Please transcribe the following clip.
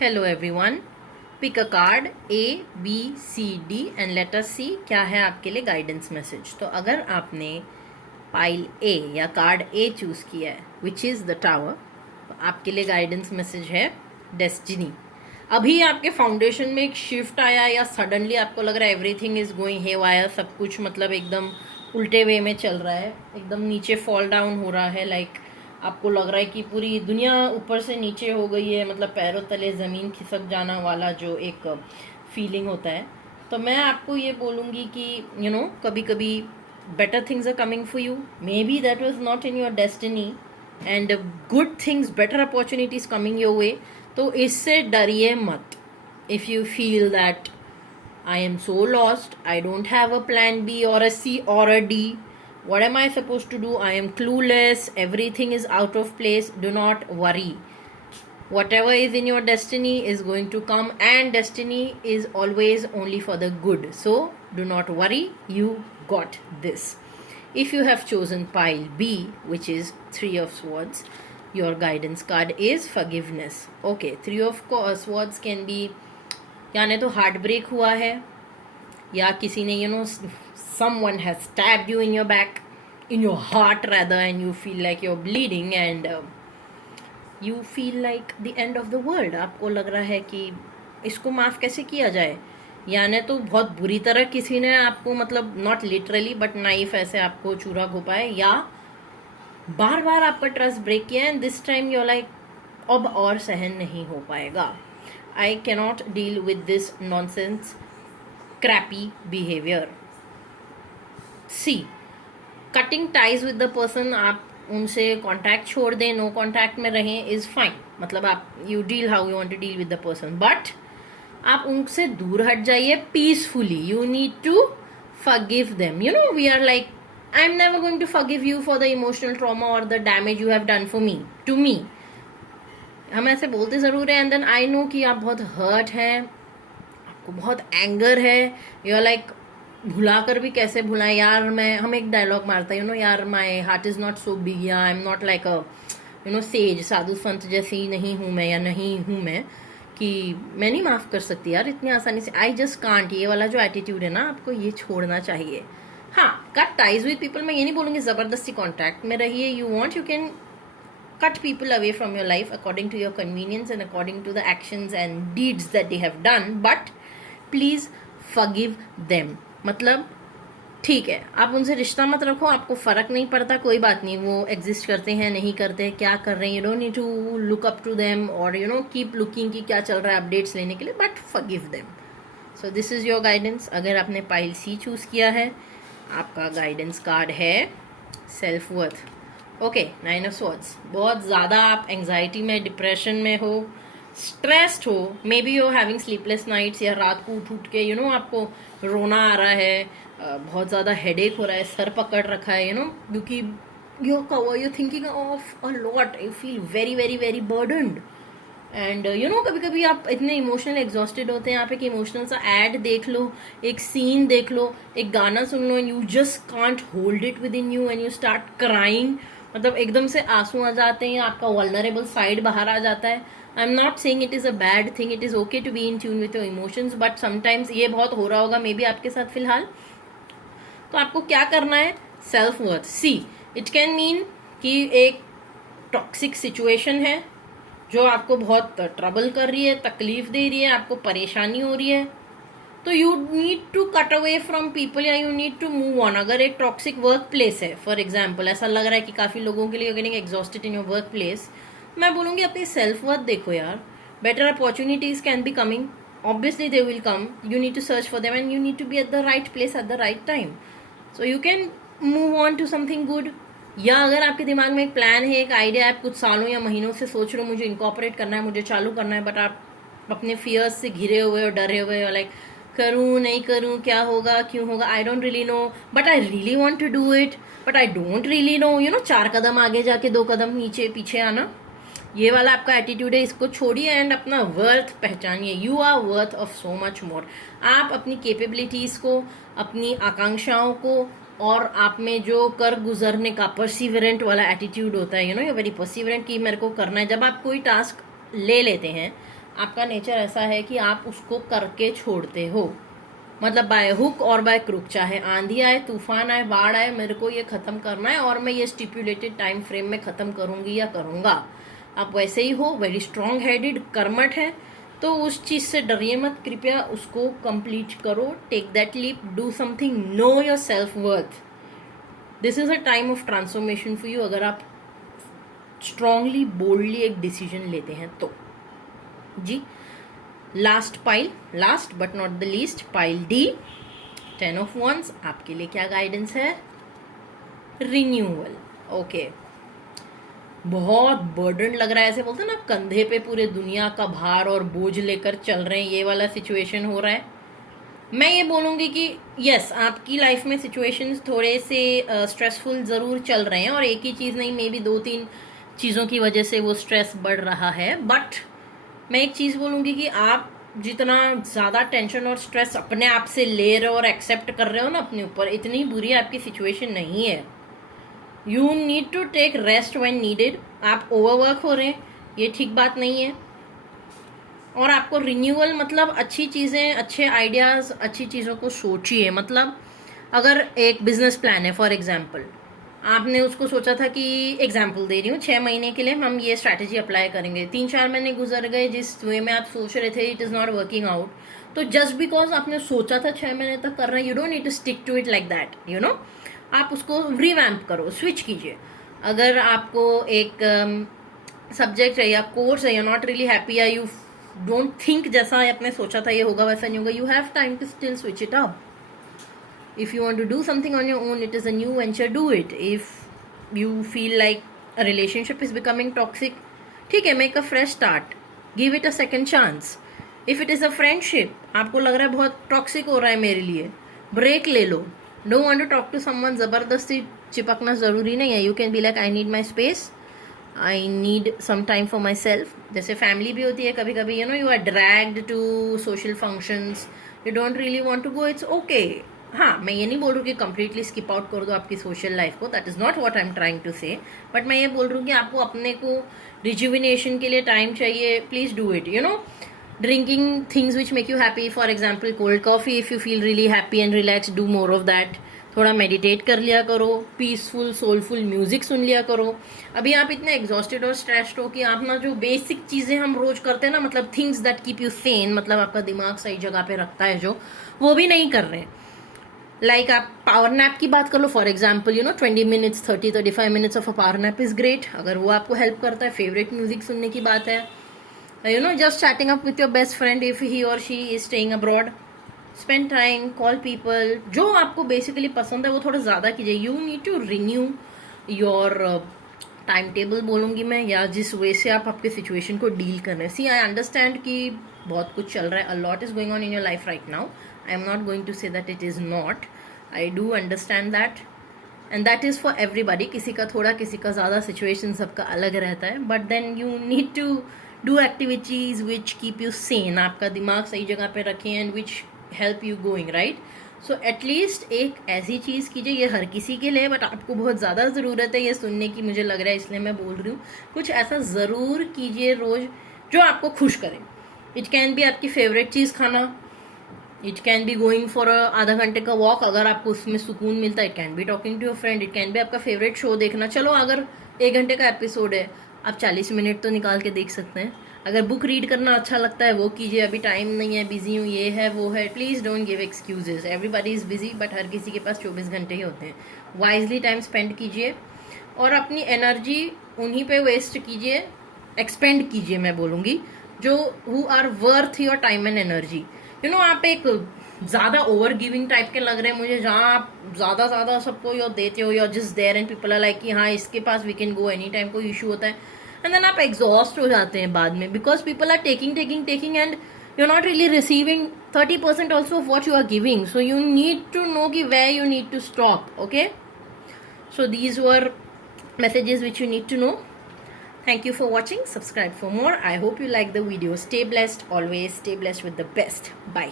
Hello everyone. Pick a card A, B, C, D and let us see क्या है आपके लिए guidance message. तो अगर आपने पाइल A या कार्ड A चूज किया है विच इज़ द टावर, तो आपके लिए गाइडेंस मैसेज है डेस्टिनी। अभी आपके फाउंडेशन में एक शिफ्ट आया या सडनली आपको लग रहा है एवरीथिंग इज गोइंग हेवायर, सब कुछ मतलब एकदम उल्टे वे में चल रहा है, एकदम नीचे फॉल डाउन हो रहा है। लाइक आपको लग रहा है कि पूरी दुनिया ऊपर से नीचे हो गई है, मतलब पैरों तले ज़मीन खिसक जाना वाला जो एक फीलिंग होता है। तो मैं आपको ये बोलूँगी कि कभी कभी better things are coming for you. Maybe that was not in your destiny and good things, better opportunities coming your way. तो इससे डरिए मत. If you feel that I am so lost, I don't have a plan B or a C or a D, what am I supposed to do? I am clueless, everything is out of place. Do not worry. Whatever is in your destiny is going to come, and destiny is always only for the good. So do not worry, you got this. If you have chosen pile B, which is Three of Swords, your guidance card is forgiveness. Okay, Three of Swords can be यानी तो heart break हुआ है, या किसी ने someone has stabbed you in your back, in your heart rather, and you feel like you're bleeding and you feel like the end of the world. आपको लग रहा है कि इसको माफ़ कैसे किया जाए, यानी तो बहुत बुरी तरह किसी ने आपको, मतलब नॉट लिटरली बट नाइफ ऐसे आपको चूरा घोपा है, या बार बार आपका ट्रस्ट ब्रेक किया है and this time you're like अब और सहन नहीं हो पाएगा. I cannot deal with this nonsense crappy behaviour. See, cutting ties with the person, आप उनसे कांटेक्ट छोड़ दें, नो कांटेक्ट में रहें इज फाइन. मतलब आप you deal how you want to deal with the person, but आप उनसे दूर हट जाइए peacefully. You need to forgive them. We are like, I am never going to forgive you for the emotional trauma or the damage you have done for me, to me. हम ऐसे बोलते ज़रूर है एंड देन आई नो कि आप बहुत hurt हैं, आपको बहुत एंगर है. यू आर लाइक, भुला कर भी कैसे भुलाएं यार. हम एक डायलॉग मारता है यार, my heart is not so big, या I am not like a sage, साधु संत जैसी नहीं हूँ मैं, या नहीं हूँ मैं कि मैं नहीं माफ़ कर सकती यार इतनी आसानी से. आई जस्ट कांट, ये वाला जो एटीट्यूड है ना, आपको ये छोड़ना चाहिए. हाँ, कट टाइज विद पीपल, मैं ये नहीं बोलूँगी ज़बरदस्ती कॉन्टैक्ट में रहिए. You want, you can cut people away from your life according to your convenience and according to the actions and deeds that they have done, but please forgive them. मतलब ठीक है, आप उनसे रिश्ता मत रखो, आपको फ़र्क नहीं पड़ता, कोई बात नहीं, वो एग्जिस्ट करते हैं नहीं करते हैं, क्या कर रहे हैं, you don't need to look up to them और कीप लुकिंग कि क्या चल रहा है अपडेट्स लेने के लिए, but forgive them. So this is your guidance. अगर आपने पाइल सी चूज़ किया है, आपका गाइडेंस कार्ड है self worth. Okay, nine of swords. बहुत ज़्यादा आप एंग्जाइटी में, डिप्रेशन में हो, स्ट्रेस्ड हो, maybe you having sleepless nights, या रात को उठ के आपको रोना आ रहा है, बहुत ज़्यादा हेडेक हो रहा है, सर पकड़ रखा है, क्योंकि you're thinking of a lot, you feel very very very burdened. And कभी कभी आप इतने इमोशनल एग्जॉस्टेड होते हैं, आप एक इमोशनल सा एड देख लो, एक सीन देख लो, एक गाना सुन लो and you just can't hold it within you and you start crying. मतलब एकदम से आंसू आ जाते हैं, आपका वल्नरेबल साइड बाहर आ जाता है. I am not saying it is a bad thing, it is okay to be in tune with your emotions, but sometimes ये बहुत हो रहा होगा मे बी आपके साथ फिलहाल. तो आपको क्या करना है, self worth. See, it can mean कि एक टॉक्सिक सिचुएशन है जो आपको बहुत ट्रबल कर रही है, तकलीफ दे रही है, आपको परेशानी हो रही है, तो you need to cut away from people, या you need to move on. अगर एक टॉक्सिक वर्क प्लेस है, फॉर एग्जाम्पल, ऐसा लग रहा है कि काफ़ी लोगों के लिए getting exhausted in your work place, मैं बोलूँगी अपनी सेल्फ वर्थ देखो यार. Better opportunities can be coming, obviously they will come, you need to search for them and you need to be at the right place at the right time. So you can move on to something good. या अगर आपके दिमाग में एक plan है, एक idea है, आप कुछ सालों या महीनों से सोच रहे हो मुझे इनकॉर्पोरेट करना है, मुझे चालू करना है, बट आप अपने फियर्स से घिरे हुए हो, डरे हुए हो, लाइक करूँ नहीं करूँ, क्या होगा क्यों होगा, I don't really know, but I really want to do it, but I don't really know. 4 कदम आगे जाके 2 कदम नीचे पीछे आना, ये वाला आपका एटीट्यूड है. इसको छोड़िए एंड अपना वर्थ पहचानिए. You are worth of so much more. आप अपनी कैपेबिलिटीज़ को, अपनी आकांक्षाओं को, और आप में जो कर गुजरने का परसिवरेंट वाला एटीट्यूड होता है, ये वेरी परसिवरेंट कि मेरे को करना है. जब आप कोई टास्क ले लेते हैं, आपका नेचर ऐसा है कि आप उसको करके छोड़ते हो, मतलब बाय हुक और बाय क्रुक, चाहे आंधी आए, तूफान आए, बाढ़ आए, मेरे को ये खत्म करना है और मैं ये स्टिपुलेटेड टाइम फ्रेम में खत्म करूंगी या करूंगा। आप वैसे ही हो, वेरी स्ट्रांग हेडेड, कर्मठ है, तो उस चीज से डरिए मत, कृपया उसको कंप्लीट करो। Take that leap, do something, know your self worth. This is a time of transformation for you, अगर आप स्ट्रांगली बोल्डली एक डिसीजन लेते हैं तो। जी, last pile, last but not the least, pile D, 10 of once, आपके लिए क्या गाइडेंस है? रिन्यूअल। ओके, बहुत बर्डन लग रहा है, ऐसे बोलते हैं ना, कंधे पे पूरे दुनिया का भार और बोझ लेकर चल रहे हैं, ये वाला सिचुएशन हो रहा है। मैं ये बोलूंगी कि यस, आपकी लाइफ में सिचुएशंस थोड़े से स्ट्रेसफुल जरूर चल रहे हैं, और एक ही चीज नहीं, मे बी 2-3 चीजों की वजह से वो स्ट्रेस बढ़ रहा है। बट मैं एक चीज बोलूंगी कि आप जितना ज्यादा टेंशन और स्ट्रेस अपने आप से ले रहे हो और एक्सेप्ट कर रहे हो ना अपने ऊपर, इतनी बुरी आपकी सिचुएशन नहीं है। You need to take rest when needed. आप ओवरवर्क हो रहे हैं, ये ठीक बात नहीं है। और आपको रिन्यूअल मतलब अच्छी चीजें, अच्छे आइडियाज, अच्छी चीजों को सोचिए। मतलब अगर एक बिजनेस प्लान है, फॉर एग्जाम्पल, आपने उसको सोचा था कि, एग्जाम्पल दे रही हूँ, 6 महीने के लिए हम ये स्ट्रैटेजी अप्लाई करेंगे, 3-4 महीने गुजर गए, जिस वे में आप सोच रहे थे it is not working out, तो जस्ट बिकॉज आपने सोचा था 6 महीने तक कर रहे हैं, you don't need to stick to it like that, you know. आप उसको रिवैम्प करो, स्विच कीजिए। अगर आपको एक सब्जेक्ट है या कोर्स है, यू नॉट रियली हैप्पी, या यू डोंट थिंक जैसा आपने सोचा था ये होगा वैसा नहीं होगा, you have time to still switch it up. If you want to do something on your own, it is a new venture, do it. If you feel like a relationship is becoming toxic, ठीक है, make a fresh start, give it a second chance. If it is a friendship, आपको लग रहा है बहुत toxic हो रहा है मेरे लिए, ब्रेक ले लो। Don't want to talk to someone, जबरदस्ती चिपकना जरूरी नहीं है। You can be like, I need my space, I need some time for myself. जैसे फैमिली भी होती है कभी कभी, you know, you are dragged to social functions, you don't really want to go, it's okay. हाँ, मैं ये नहीं बोल रही हूँ कि कंप्लीटली स्किप आउट कर दो आपकी सोशल लाइफ को, that is not what I am trying to say, but मैं ये बोल रही हूँ कि आपको अपने को रिजुविनेशन के लिए टाइम चाहिए, please do it, you know. Drinking things which make you happy, for example cold coffee, if you feel really happy and relax, do more of that. थोड़ा मेडिटेट कर लिया करो, पीसफुल सोलफुल म्यूजिक सुन लिया करो। अभी आप इतने एग्जॉस्टेड और स्ट्रेस्ड हो कि आप ना जो बेसिक चीजें हम रोज करते हैं ना, मतलब things that keep you Sen, मतलब आपका दिमाग सही जगह पे रखता है जो, वो भी नहीं कर रहे हैं। लाइक आप पावर नैप की बात कर लो, for example, you know, 20 minutes 30-35 minutes of a power nap is great, अगर वो आपको हेल्प करता है। फेवरेट म्यूजिक सुनने की बात है, you know, just chatting up with your best friend if he और she is staying abroad, spend time, call people, जो आपको बेसिकली पसंद है वो थोड़ा ज़्यादा कीजिए। You need to renew your time table बोलूँगी मैं, या जिस वे से आप आपके सिचुएशन को डील कर रहे हैं। सी, आई अंडरस्टैंड कि बहुत कुछ चल रहा है, a lot is going on in your life right now, I am not going to say that it is not, I do understand that, and that is for everybody. किसी का थोड़ा, किसी का ज़्यादा, सिचुएशन सबका अलग रहता है, but then you need to do activities which keep you sane, आपका दिमाग सही जगह पे रखें, and which help you going right. So at least एक ऐसी चीज़ कीजिए, ये हर किसी के लिए, बट आपको बहुत ज़्यादा ज़रूरत है ये सुनने की, मुझे लग रहा है, इसलिए मैं बोल रही हूँ, कुछ ऐसा ज़रूर कीजिए रोज़ जो आपको खुश करे। इट कैन बी आपकी फेवरेट चीज़ खाना, it can be going for आधा घंटे का वॉक अगर आपको उसमें सुकून मिलता है, it can be talking to your friend, it can be आपका फेवरेट शो देखना। चलो अगर 1 घंटे का एपिसोड है, आप 40 मिनट तो निकाल के देख सकते हैं। अगर बुक रीड करना अच्छा लगता है वो कीजिए, अभी टाइम नहीं है, बिजी हूँ, ये है वो है, please don't give excuses, everybody is busy, but हर किसी के पास 24 घंटे ही होते हैं। वाइजली टाइम स्पेंड कीजिए और अपनी एनर्जी उन्हीं पे वेस्ट कीजिए, एक्सपेंड कीजिए मैं बोलूँगी, जो who are worth your time and energy. You know, आप एक ज़्यादा ओवर गिविंग टाइप के लग रहे हैं मुझे, जहाँ आप ज़्यादा सबको योर देते हो, your just there and people are like कि हाँ इसके पास we can go any time, कोई इशू होता है, एंड देन आप एग्जॉस्ट हो जाते हैं बाद में, because people are taking and you are not really receiving 30% also of what you are giving, so you need to know कि where you need to stop, okay. So these were messages which you need to know. Thank you for watching. Subscribe for more. I hope you like the video. Stay blessed always. Stay blessed with the best. Bye.